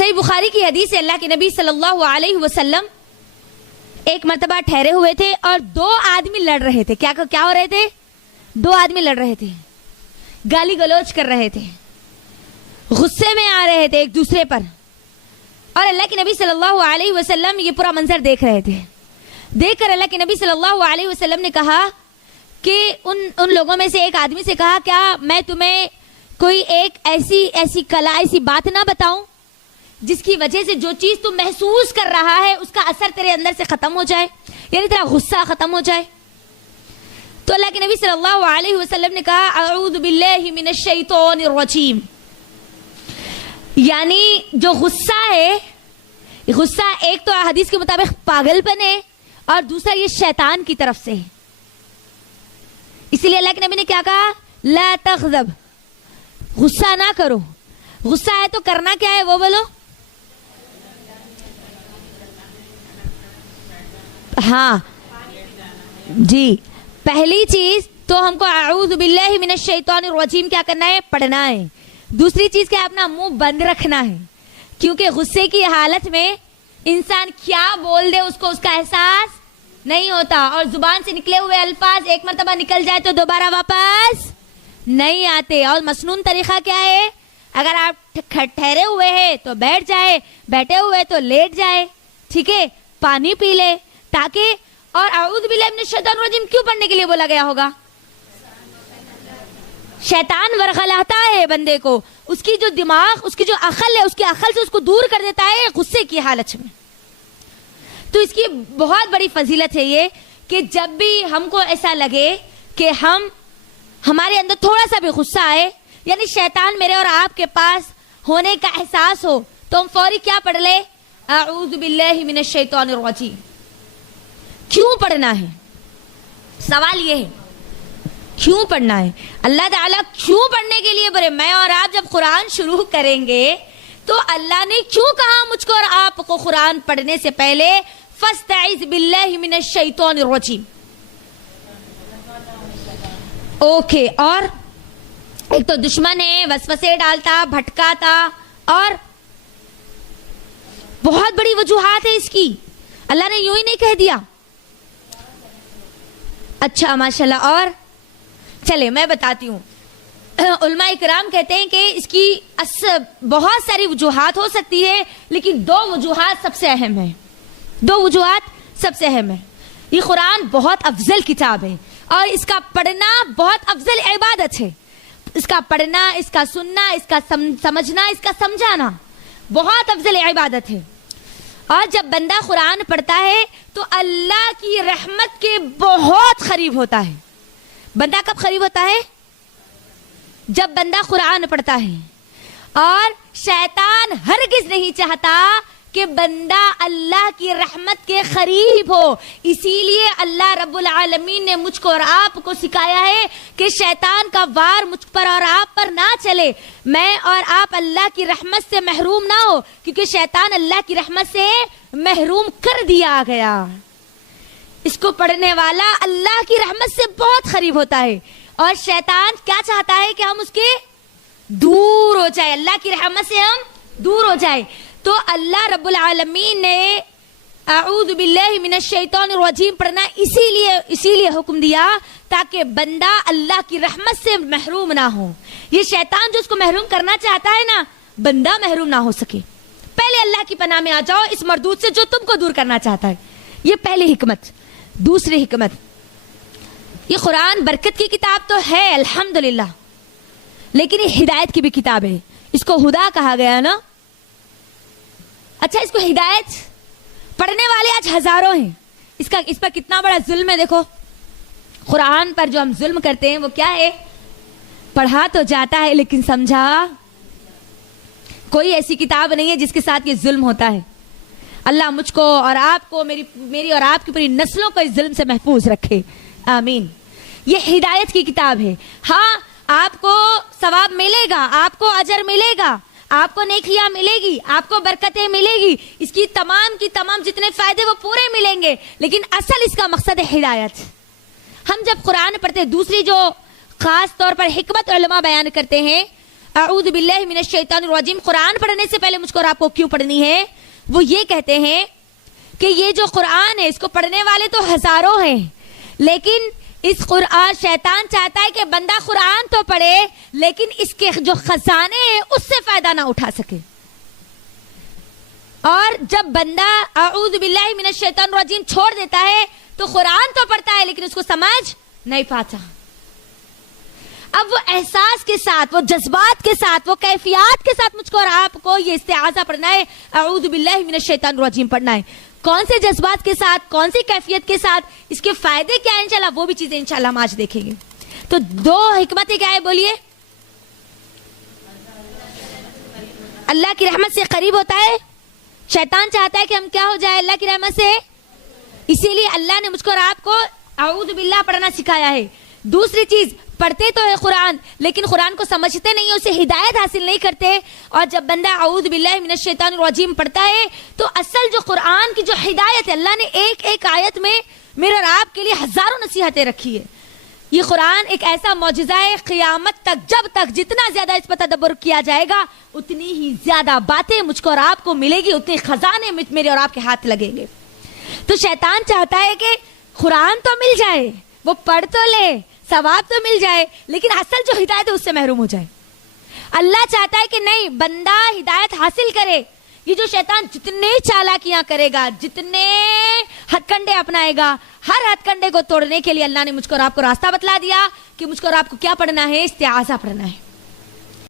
صحیح بخاری کی حدیث ہے، اللہ کے نبی صلی اللہ علیہ وسلم ایک مرتبہ ٹھہرے ہوئے تھے اور دو آدمی لڑ رہے تھے. کیا ہو رہے تھے؟ دو آدمی لڑ رہے تھے، گالی گلوچ کر رہے تھے، غصے میں آ رہے تھے ایک دوسرے پر. اور اللہ کے نبی صلی اللہ علیہ وسلم یہ پورا منظر دیکھ رہے تھے. دیکھ کر اللہ کے نبی صلی اللہ علیہ وسلم نے کہا کہ ان لوگوں میں سے ایک آدمی سے کہا، کیا میں تمہیں کوئی ایک ایسی کلا، ایسی بات نہ بتاؤں جس کی وجہ سے جو چیز تم محسوس کر رہا ہے اس کا اثر تیرے اندر سے ختم ہو جائے، یعنی تیرا غصہ ختم ہو جائے. تو اللہ کے نبی صلی اللہ علیہ وسلم نے کہا اعوذ باللہ من الشیطان الرجیم. یعنی جو غصہ ہے، غصہ ایک تو حدیث کے مطابق پاگل پن ہے اور دوسرا یہ شیطان کی طرف سے ہے. اسی لیے اللہ کے نبی نے کیا کہا؟ لا تغضب، غصہ نہ کرو. غصہ ہے تو کرنا کیا ہے وہ بولو؟ ہاں جی، پہلی چیز تو ہم کو اعوذ باللہ من الشیطان الرجیم کیا کرنا ہے؟ پڑھنا ہے. دوسری چیز کیا؟ اپنا منہ بند رکھنا ہے، کیونکہ غصے کی حالت میں انسان کیا بول دے اس کو اس کا احساس نہیں ہوتا، اور زبان سے نکلے ہوئے الفاظ ایک مرتبہ نکل جائے تو دوبارہ واپس نہیں آتے. اور مسنون طریقہ کیا ہے؟ اگر آپ ٹھہرے ہوئے ہیں تو بیٹھ جائے، بیٹھے ہوئے تو لیٹ جائے، ٹھیک ہے، پانی پی لے تاکہ. اور اعوذ باللہ من الشیطان الرجیم کیوں پڑھنے کے لیے بولا گیا ہوگا؟ شیطان ورغلاتا ہے بندے کو، اس کی جو دماغ، اس کی جو عقل ہے، اس کی عقل سے اس کو دور کر دیتا ہے غصے کی حالت میں. تو اس کی بہت بڑی فضیلت ہے یہ کہ جب بھی ہم کو ایسا لگے کہ ہمارے اندر تھوڑا سا بھی غصہ آئے، یعنی شیطان میرے اور آپ کے پاس ہونے کا احساس ہو، تو ہم فوری کیا پڑھ لے؟ اعوذ باللہ من الشیطان الرجیم. کیوں پڑھنا ہے؟ سوال یہ ہے کیوں پڑھنا ہے؟ اللہ تعالیٰ کیوں پڑھنے کے لیے بولے؟ میں اور آپ جب قرآن شروع کریں گے تو اللہ نے کیوں کہا مجھ کو اور آپ کو قرآن پڑھنے سے پہلے فاستعذ باللہ من الشیطان الرجیم؟ اوکے. اور ایک تو دشمن ہے، وسوسے ڈالتا، بھٹکاتا، اور بہت بڑی وجوہات ہے اس کی. اللہ نے یوں ہی نہیں کہہ دیا. اچھا ماشاءاللہ. اور چلے میں بتاتی ہوں. علماء اکرام کہتے ہیں کہ اس کی بہت ساری وجوہات ہو سکتی ہے، لیکن دو وجوہات سب سے اہم ہیں. دو وجوہات سب سے اہم ہے. یہ قرآن بہت افضل کتاب ہے اور اس کا پڑھنا بہت افضل عبادت ہے. اس کا پڑھنا، اس کا سننا، اس کا سمجھنا، اس کا سمجھانا بہت افضل عبادت ہے. اور جب بندہ قرآن پڑھتا ہے تو اللہ کی رحمت کے بہت قریب ہوتا ہے. بندہ کب قریب ہوتا ہے؟ جب بندہ قرآن پڑھتا ہے. اور شیطان ہرگز نہیں چاہتا کہ بندہ اللہ کی رحمت کے قریب ہو. اسی لیے اللہ رب العالمین نے مجھ کو اور آپ کو سکھایا ہے کہ شیطان کا وار مجھ پر اور آپ پر نہ چلے. میں اور آپ اللہ کی رحمت سے محروم نہ ہو، کیونکہ شیطان اللہ کی رحمت سے محروم کر دیا گیا. اس کو پڑھنے والا اللہ کی رحمت سے بہت قریب ہوتا ہے، اور شیطان کیا چاہتا ہے کہ ہم اس کے دور ہو جائے، اللہ کی رحمت سے ہم دور ہو جائے. تو اللہ رب العالمین نے اعوذ باللہ من الشیطان الرجیم پڑھنا اسی لیے حکم دیا تاکہ بندہ اللہ کی رحمت سے محروم نہ ہو. یہ شیطان جو اس کو محروم کرنا چاہتا ہے نا، بندہ محروم نہ ہو سکے. پہلے اللہ کی پناہ میں آ جاؤ اس مردود سے جو تم کو دور کرنا چاہتا ہے. یہ پہلی حکمت. دوسری حکمت، یہ قرآن برکت کی کتاب تو ہے الحمدللہ، لیکن یہ ہدایت کی بھی کتاب ہے. اس کو ہدا کہا گیا نا. اچھا، اس کو ہدایت پڑھنے والے آج ہزاروں ہیں. اس پر کتنا بڑا ظلم ہے. دیکھو قرآن پر جو ہم ظلم کرتے ہیں وہ کیا ہے؟ پڑھا تو جاتا ہے لیکن سمجھا. کوئی ایسی کتاب نہیں ہے جس کے ساتھ یہ ظلم ہوتا ہے. اللہ مجھ کو اور آپ کو، میری اور آپ کی پوری نسلوں کو اس ظلم سے محفوظ رکھے، آمین. یہ ہدایت کی کتاب ہے. ہاں، آپ کو ثواب ملے گا، آپ کو اجر ملے گا، آپ کو نیکیاں ملے گی، آپ کو برکتیں ملے گی، اس کی تمام جتنے فائدے وہ پورے ملیں گے، لیکن اصل اس کا مقصد ہے ہدایت. ہم جب قرآن پڑھتے، دوسری جو خاص طور پر حکمت علماء بیان کرتے ہیں، اعوذ باللہ من الشیطان الرجیم قرآن پڑھنے سے پہلے مجھ کو اور آپ کو کیوں پڑھنی ہے؟ وہ یہ کہتے ہیں کہ یہ جو قرآن ہے اس کو پڑھنے والے تو ہزاروں ہیں، لیکن اس قرآن شیطان چاہتا ہے کہ بندہ قرآن تو پڑھے لیکن اس کے جو خزانے ہیں اس سے فائدہ نہ اٹھا سکے. اور جب بندہ اعوذ باللہ من الشیطان الرجیم چھوڑ دیتا ہے تو قرآن تو پڑھتا ہے لیکن اس کو سمجھ نہیں پاتا. اب وہ احساس کے ساتھ، وہ جذبات کے ساتھ، وہ کیفیات کے ساتھ مجھ کو اور آپ کو یہ استعاذہ پڑھنا ہے، اعوذ باللہ من الشیطان الرجیم پڑھنا ہے. کون سے جذبات کے ساتھ، کون سی کیفیت کے ساتھ، اس کے فائدے کیا ہیں انشاءاللہ وہ بھی چیزیں انشاءاللہ ہم آج دیکھیں گے. تو دو حکمتیں کیا ہے بولیے؟ اللہ کی رحمت سے قریب ہوتا ہے. شیطان چاہتا ہے کہ ہم کیا ہو جائے اللہ کی رحمت سے، اسی لیے اللہ نے مجھ کو اور آپ کو اعوذ باللہ پڑھنا سکھایا ہے. دوسری چیز، پڑھتے تو ہے قرآن لیکن قرآن کو سمجھتے نہیں، اسے ہدایت حاصل نہیں کرتے. اور جب بندہ اعوذ باللہ من الشیطان الرجیم پڑھتا ہے تو اصل جو قرآن کی جو ہدایت ہے، اللہ نے ایک ایک آیت میں میرے اور آپ کے لیے ہزاروں نصیحتیں رکھی ہے. یہ قرآن ایک ایسا معجزہ ہے، قیامت تک جب تک جتنا زیادہ اس پر تدبر کیا جائے گا اتنی ہی زیادہ باتیں مجھ کو اور آپ کو ملے گی، اتنے خزانے میرے اور آپ کے ہاتھ لگیں گے. تو شیطان چاہتا ہے کہ قرآن تو مل جائے، وہ پڑھ تو لے، ثواب تو مل جائے، لیکن اصل جو ہدایت ہے اس سے محروم ہو جائے. اللہ چاہتا ہے کہ نہیں، بندہ ہدایت حاصل کرے. یہ جو شیطان جتنے چالاکیاں کرے گا، جتنے ہتھ کنڈے اپنائے گا، ہر ہتھ کنڈے کو توڑنے کے لیے اللہ نے مجھ کو اور آپ کو راستہ بتلا دیا کہ مجھ کو اور آپ کو کیا پڑھنا ہے، استعاذہ پڑھنا ہے.